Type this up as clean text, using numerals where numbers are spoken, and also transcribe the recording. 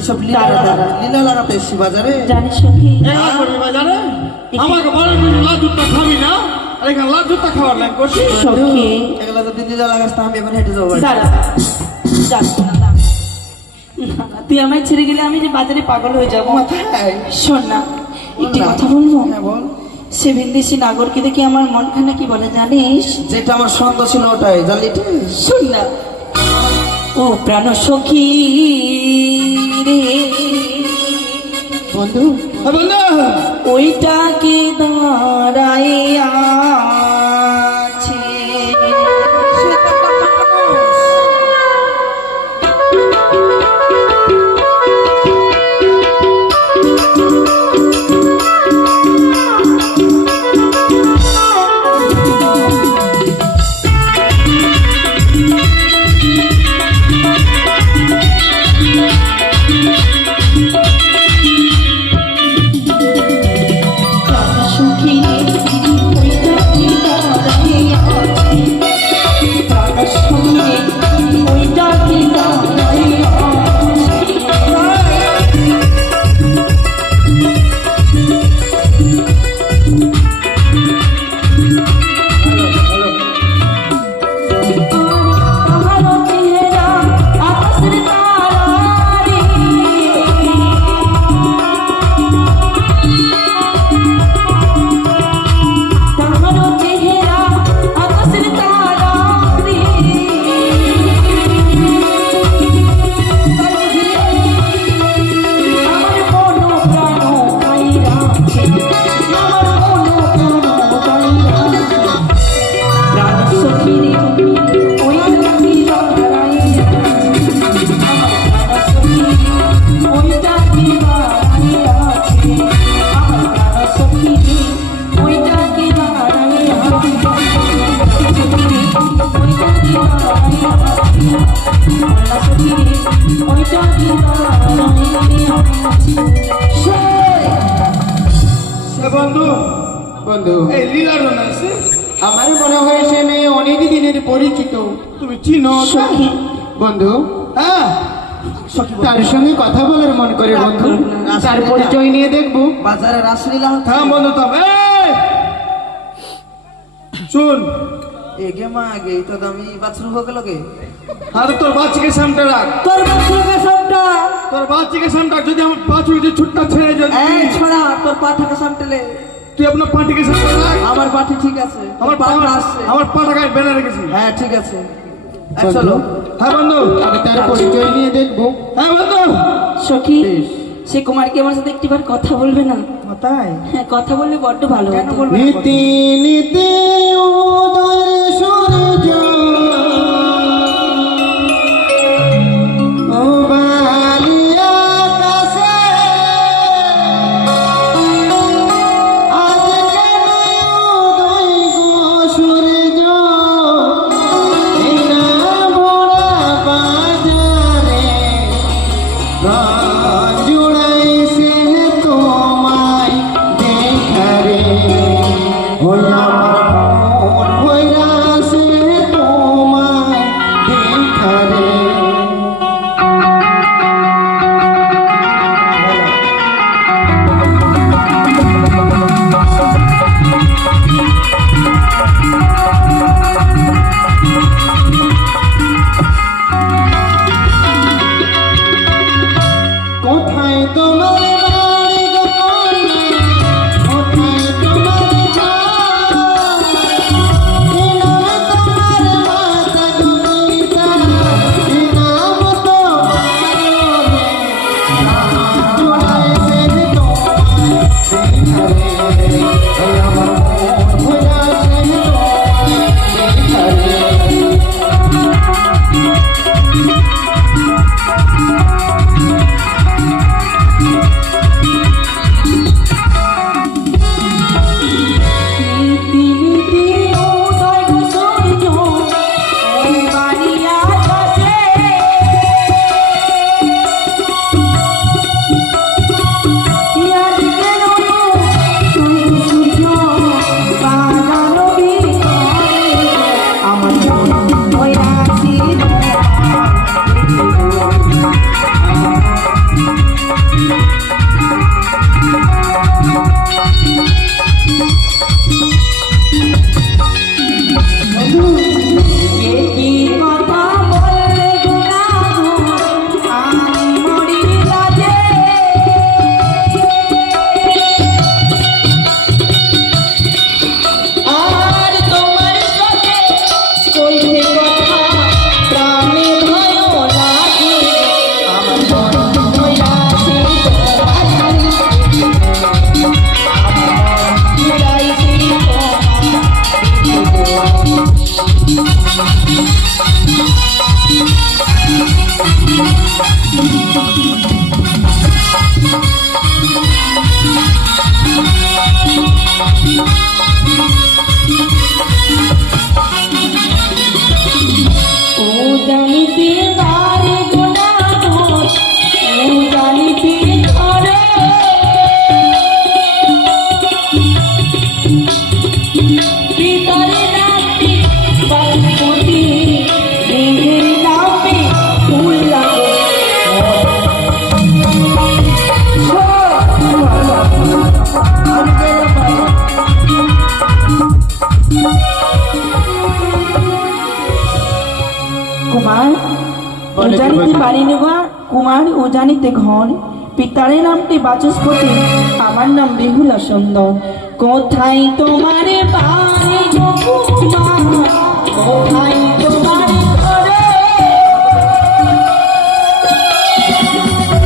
এইসব লীলা লাগাতে এসছি বাজারে। জানিস সখী বাজারে আমাকে বলে লাড্ডুটা খাবি না, আর এখানে লাড্ডুটা খাওয়ার লাইন করছি। সখী এগুলা যদি লীলা লাগাস তা আমি এখন হেঁটে যাবো বাড়ি। দাঁড়া তুই আমায় ছেড়ে গেলে আমি যে বাজারে পাগল হয়ে যাবো। মাথায় শোন না একটি কথা বলবো। হ্যাঁ বল। সে বিদেশি নাগরকে দেখে আমার মনখানা কি বলে জানিস? যেটা আমার সন্দেহ ছিল ওটাই জানলি ঠিক। শোন না ও প্রাণ সখী রে বন্ধু বন্ধু ওইটা কি দাঁড়াইয়া আছে বন্ধু বন্ধু এই লীলার জন্য আছে। আমার মনে হয় সে মেয়ে অনেক দিনের পরিচিত। তুমি চিনো সখী বন্ধু হ্যাঁ তার সঙ্গে কথা বলার মন করে বন্ধু। তার পরিচয় নিয়ে দেখবো। বাজারে রাসলীলা হচ্ছে। হ্যাঁ বন্ধু তো শুন এগে মা আগে তো দামি বাছরু হয়ে গেল গে। আরে তোর বাচ্চাকে সামনে রাখ, তোর বাচ্চাকে সবটা তোর বাচ্চাকে সামনে রাখ। যদি আমার বাচ্চা যদি ছুটটা ছেড়ে যায় এই ছড়া তোর পাঠাকে সামটেলে। তুই আপনার পাটিকে সামনে রাখ। আমার পাঠি ঠিক আছে। আমার পাঠা আসছে। আমার পাটাকে বেনা রেখেছি। হ্যাঁ ঠিক আছে। চলো। হ্যাঁ বন্ধু আমি তার পরিচয় নিয়ে দেখবো। হ্যাঁ বন্ধু সখী সে কুমারকে আমার সাথে একটিবার কথা বলবে না? তাই হ্যাঁ কথা বললে বড্ড ভালো কেন হতো। বলবো না? নীতি নীতি উদয় সূর্য ও বালিয়া আকাশে আজ কেন উদয় গো সূর্য এই না ভরা বাজারে প্রাণ জুড়াইছে তোমায় দেখারে ওই আমার মন ভৈরাসে তোমায় দেখারে। কুমার বলে কি জানিতে বলে? পারিনি গো কুমার ও জানিতে ঘর পিতার নামটি বাচস্পতি আমার নাম বেহুলা সুন্দর কোথায় তোমার বাড়ি গো কুমার কোথায় তোমার